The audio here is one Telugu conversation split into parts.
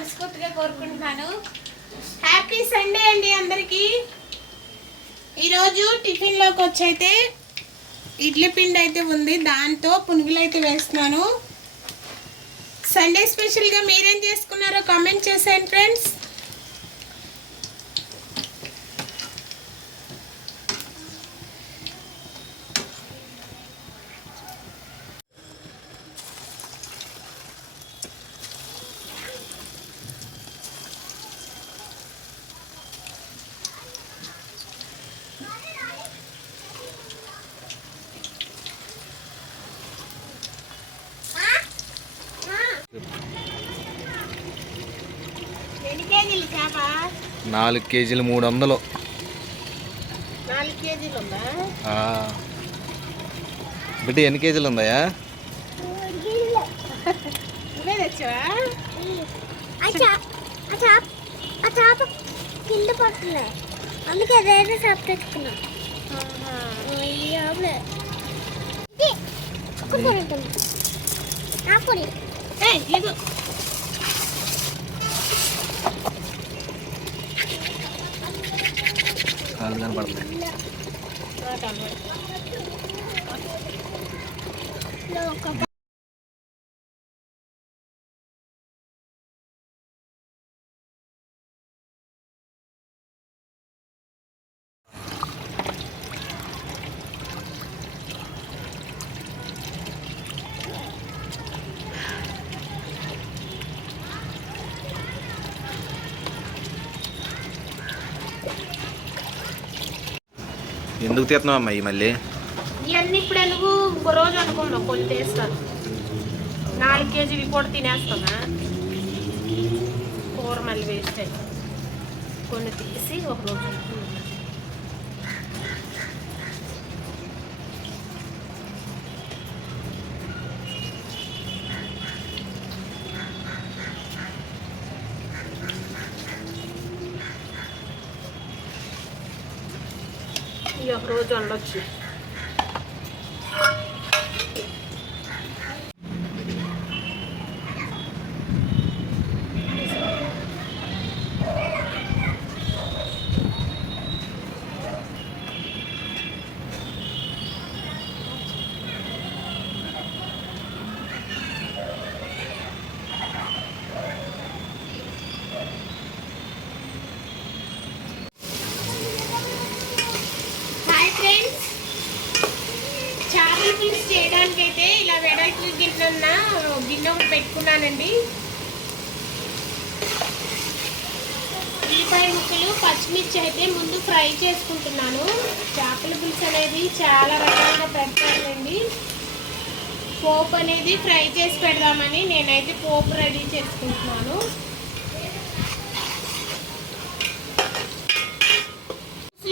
మనస్ఫూర్తిగా కోరుకుంటున్నాను. హ్యాపీ సండే అండి అందరికీ. ఈరోజు టిఫిన్లోకి వచ్చైతే ఇడ్లీ పిండి అయితే ఉంది. దాంతో పునుగులు అయితే వేస్తున్నాను. సండే స్పెషల్గా మీరేం చేసుకున్నారో కామెంట్ చేసేయండి ఫ్రెండ్స్ ఎన్ని కేజీలు చేప నాలుగు కేజీలు మూడు వందలు. బిడ్డ ఎన్ని కేజీలు ఉందాయా కింద పడుతున్నాయి అందుకే తెచ్చుకున్నాం. నాకు ഞാൻ പറഞ്ഞത് Look, ఎందుకు తీస్తున్నావు అమ్మాయి మళ్ళీ? ఇవన్నీ ఇప్పుడు ఎందుకు ఇంకో రోజు అనుకుందాం కొన్ని తీస్తాను నాలుగు కేజీలు కూడా తినేస్తామా కూర మళ్ళీ వేస్ట్ అయ్యి. కొన్ని తీసి ఒక రోజు ఈ ఒక రోజు వండొచ్చు హాయ్ ఫ్రెండ్స్ చేపల చేయడానికి అయితే ఇలా వెడల్పు గిన్నె ఉన్న గిన్నె ఒకటి పెట్టుకున్నానండి. ఉల్లిపాయ ముక్కలు పచ్చిమిర్చి అయితే ముందు ఫ్రై చేసుకుంటున్నాను. చేపల పులుసు అనేది చాలా రకాలుగా పెడతానండి. పోపు అనేది ఫ్రై చేసి పెడదామని నేనైతే పోపు రెడీ చేసుకుంటున్నాను.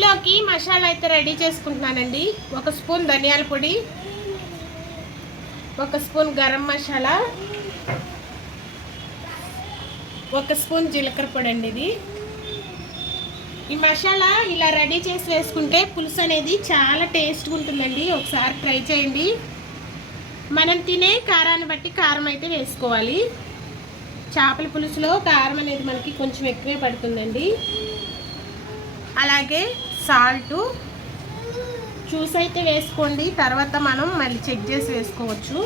లోకి మసాలా అయితే రెడీ చేసుకుంటున్నానండి. ఒక స్పూన్ ధనియాల పొడి ఒక స్పూన్ గరం మసాలా ఒక స్పూన్ జీలకర్ర పొడి అండి ఇది. ఈ మసాలా ఇలా రెడీ చేసి వేసుకుంటే పులుసు అనేది చాలా టేస్ట్గా ఉంటుందండి. ఒకసారి ట్రై చేయండి. మనం తినే కారాన్ని బట్టి కారం అయితే వేసుకోవాలి. చేపల పులుసులో కారం అనేది మనకి కొంచెం ఎక్కువే పడుతుందండి. అలాగే సాల్ట్ చూసి అయితే వేసుకోండి. తర్వాత మనం మళ్ళీ చెక్ చేసి వేసుకోవచ్చు.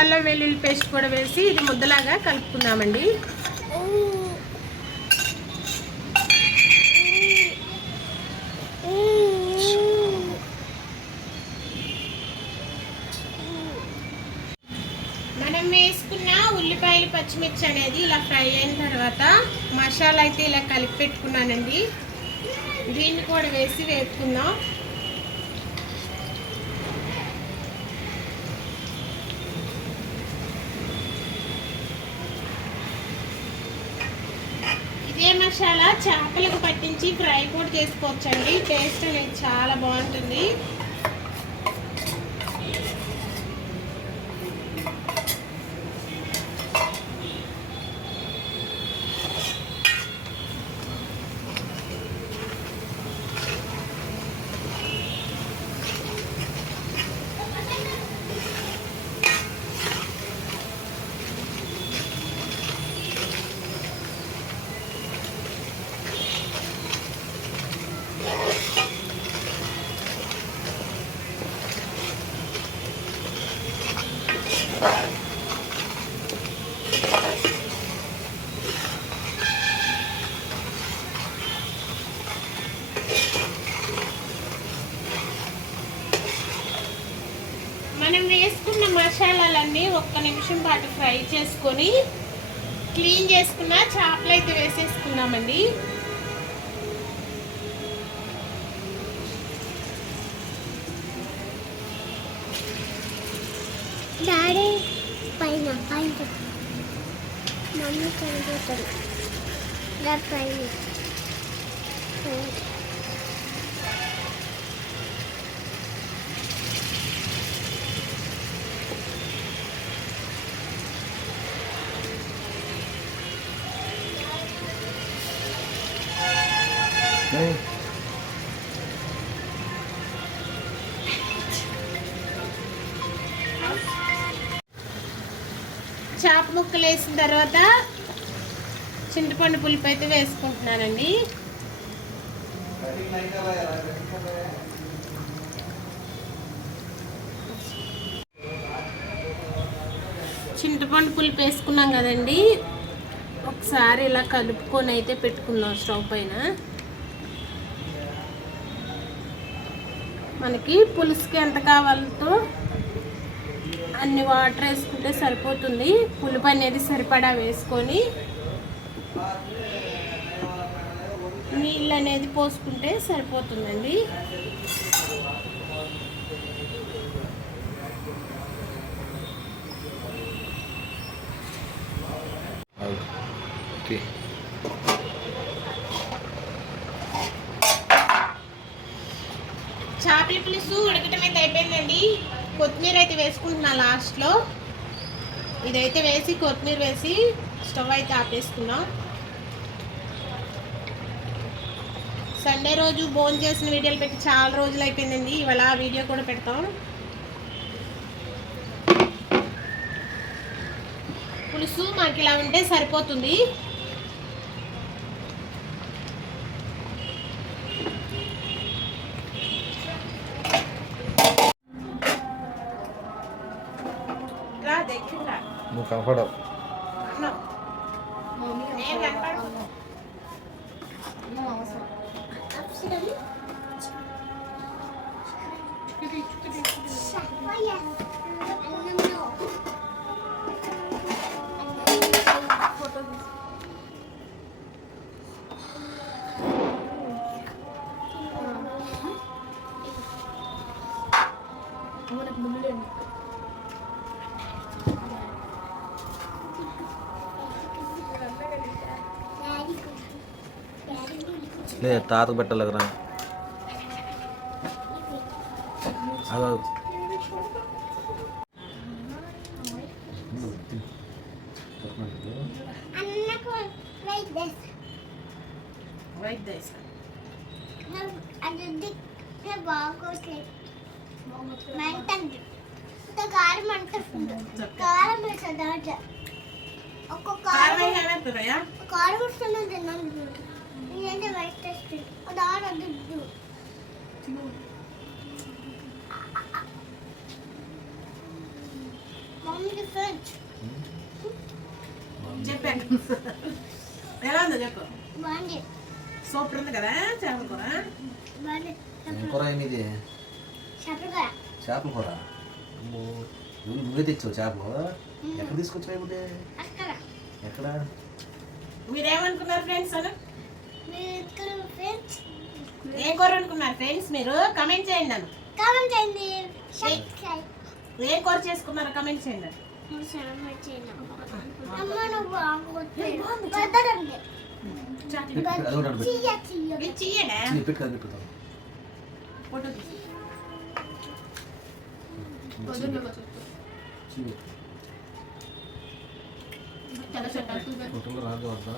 అల్లం వెల్లుల్లి పేస్ట్ కూడా వేసి ఇది ముద్దలాగా కలుపుకుందామండి మనం వేసుకున్న ఉల్లిపాయలు పచ్చిమిర్చి అనేది ఇలా ఫ్రై అయిన తర్వాత మసాలా అయితే ఇలా కలిపి పెట్టుకున్నానండి. దీన్ని కూడా వేసి వేపుకుందాం. ఇదే మసాలా చేపలకు పట్టించి ఫ్రై కూడా చేసుకోవచ్చండి. టేస్ట్ అనేది చాలా బాగుంటుంది. మనం వేసుకున్న మసాలాలన్నీ ఒక్క నిమిషం పాటు ఫ్రై చేసుకొని క్లీన్ చేసుకున్న చేపలు అయితే వేసేసుకున్నామండి డాడీ పైన పైన. మమ్మీ కనిపోతాడు డాడీ పైన. Hey. ముక్కలు వేసిన తర్వాత చింతపండు పులుపు అయితే వేసుకుంటున్నానండి. చింతపండు పులుపు వేసుకున్నాం కదండి. ఒకసారి ఇలా కలుపుకొని అయితే పెట్టుకుందాం స్టవ్ పైన. మనకి పులుసుకి ఎంత కావాలతో అన్ని వాటర్ వేసుకుంటే సరిపోతుంది. పులుపు అనేది సరిపడా వేసుకొని నీళ్ళు అనేది పోసుకుంటే సరిపోతుందండి. చేపల పులుసు ఉడకటం అయితే అయిపోయిందండి. కొత్తిమీర అయితే వేసుకుంటున్నా లాస్ట్లో. ఇదైతే వేసి కొత్తిమీర వేసి స్టవ్ అయితే ఆపేసుకున్నాం. సండే రోజు బోన్ చేసిన వీడియోలు పెట్టి చాలా రోజులు అయిపోయిందండి. ఇవాళ వీడియో కూడా పెడతాం. పులుసు మాకు ఇలా ఉంటే సరిపోతుంది. મુકા ફળો Yeah. లే తాతకు పెట్టలేకరా అదో అన్నకు లైక్ దిస్ వైట్ రైస్ అది దిక్కు బాగోట్లేదు మంటంది ఇంత కారం అంటుంది కారం వేసేదాట ఒక్క కారం కారం వేయాలంటున్నాయా కారం వస్తున్నా తిన్నాను నేనంటే వైట్ టెస్ట్ అది ఆడద్దు మమ్మీ ఫ్రెండ్స్ చెప్పాను ఎలా ఉందో చెప్పు. సూపర్ ఉంది కదా చేపల కూర? కూర చెప్పగా చేపల కూర. నువ్వు తెచ్చావు చేపలు? ఎక్కడ తీసుకొచ్చావు ఎక్కడ? మీరేమనుకున్నారు ఫ్రెండ్స్ ఫ్రెండ్స్ ఏం కూర అనుకున్నారు ఫ్రెండ్స్ మీరు? కమెంట్ చేయండి నన్ను. కామెంట్ చేయండి. ఏం కూర చేసుకున్నారో కమెంట్ చేయండి ఇది చెయ్యడా ఫోటో తీసి. చట్టాలు రాదు వద్దా